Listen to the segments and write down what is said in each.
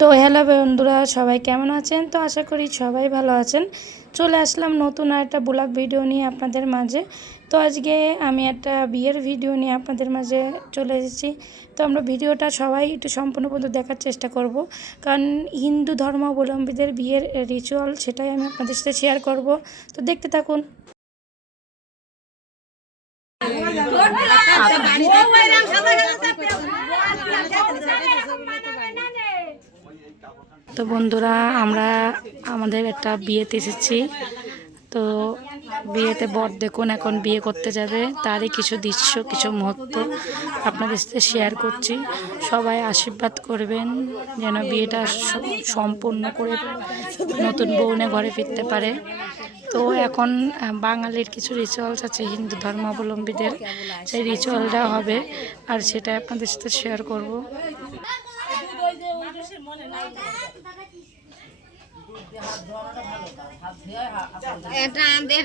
তো হ্যালো বন্ধুরা, সবাই কেমন আছেন? তো আশা করি সবাই ভালো আছেন। চলে আসলাম নতুন একটা ব্লগ ভিডিও নিয়ে আপনাদের মাঝে। তো আজকে আমি একটা বিয়ের ভিডিও নিয়ে আপনাদের মাঝে চলে এসেছি। তো আমরা ভিডিওটা সবাই একটু সম্পূর্ণ পর্যন্ত দেখার চেষ্টা করব। কারণ হিন্দু ধর্মাবলম্বীদের বিয়ের রিচুয়াল সেটাই আমি আপনাদের সাথে শেয়ার করব। তো দেখতে থাকুন। তো বন্ধুরা, আমরা আমাদের একটা বিয়েতে এসেছি। তো বিয়েতে বর দেখুন এখন বিয়ে করতে যাবে। তারই কিছু দৃশ্য, কিছু মুহূর্ত আপনাদের সাথে শেয়ার করছি। সবাই আশীর্বাদ করবেন যেন বিয়েটা সম্পূর্ণ করে নতুন বউনে ঘরে ফিরতে পারে। তো এখন বাঙালির কিছু রিচুয়ালস আছে, হিন্দু ধর্মাবলম্বীদের। সেই রিচুয়ালটা হবে আর সেটা আপনাদের সাথে শেয়ার করব। এটা আনতে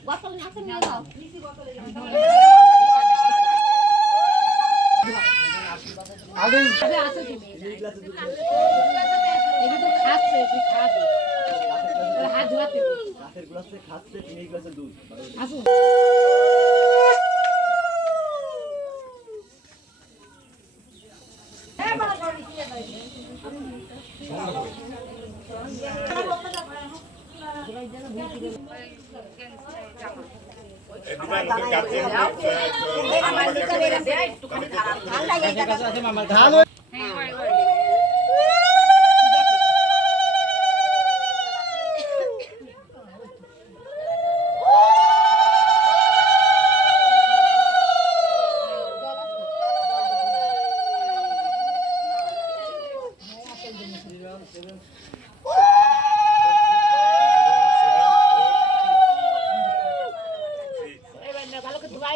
Botol ni aku ni lah. Isi botol. হাত ধোয়াতে রাতের গ্লাসে খাচ্ছে তিন গ্লাসে দুধ আসুন ধান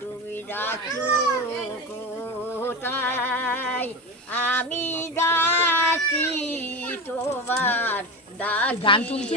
তুমি যাচ্ছ কোথায়? আমি যাচ্ছি তোমার গান তুলছি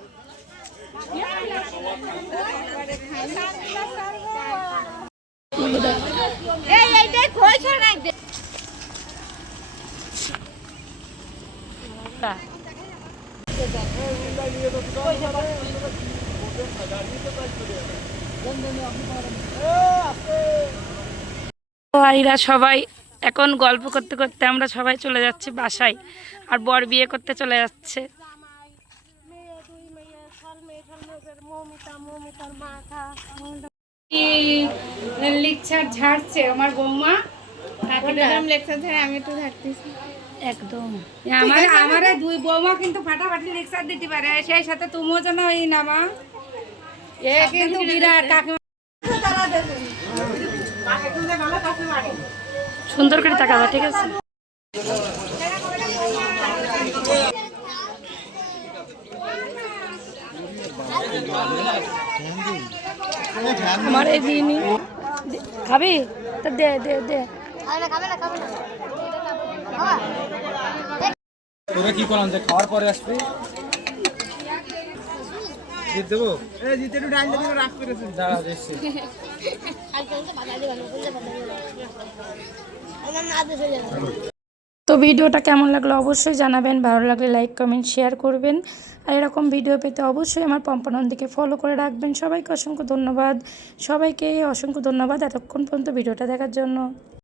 ভাইরা সবাই এখন গল্প করতে করতে আমরা সবাই চলে যাচ্ছি বাসায়, আর বর বিয়ে করতে চলে যাচ্ছে। লেকচার ঝাড়ছে আমার বৌমা। লেকচার ধরে আমি একটু থাকতেছি একদম। আমার আমার দুই বৌমা কিন্তু ফাটাফাটি লেকচার দিতে পারে সেই সাথে তুমিও যেন এই নামা এ কিন্তু বিরাট কাকিমা। সুন্দর করে তাকাবা ঠিক আছে? আমার এই দিনই খাবি? তা দে দে দে। তোরা কি করলাম যে খাওয়ার পরে আসবি? জিত দেবো? এই জিতে একটু ডাইন দিকে রাখ করেছে। দাঁড়া দেখছি। তো ভিডিওটা কেমন লাগল অবশ্যই জানাবেন, ভালো লাগলে লাইক কমেন্ট শেয়ার করবেন। আর এরকম ভিডিও পেতে অবশ্যই আমার পম্পানন্দিকে ফলো করে রাখবেন। সবাইকে অসংখ্য ধন্যবাদ। সবাইকে অসংখ্য ধন্যবাদ এতক্ষণ পর্যন্ত ভিডিওটা দেখার জন্য।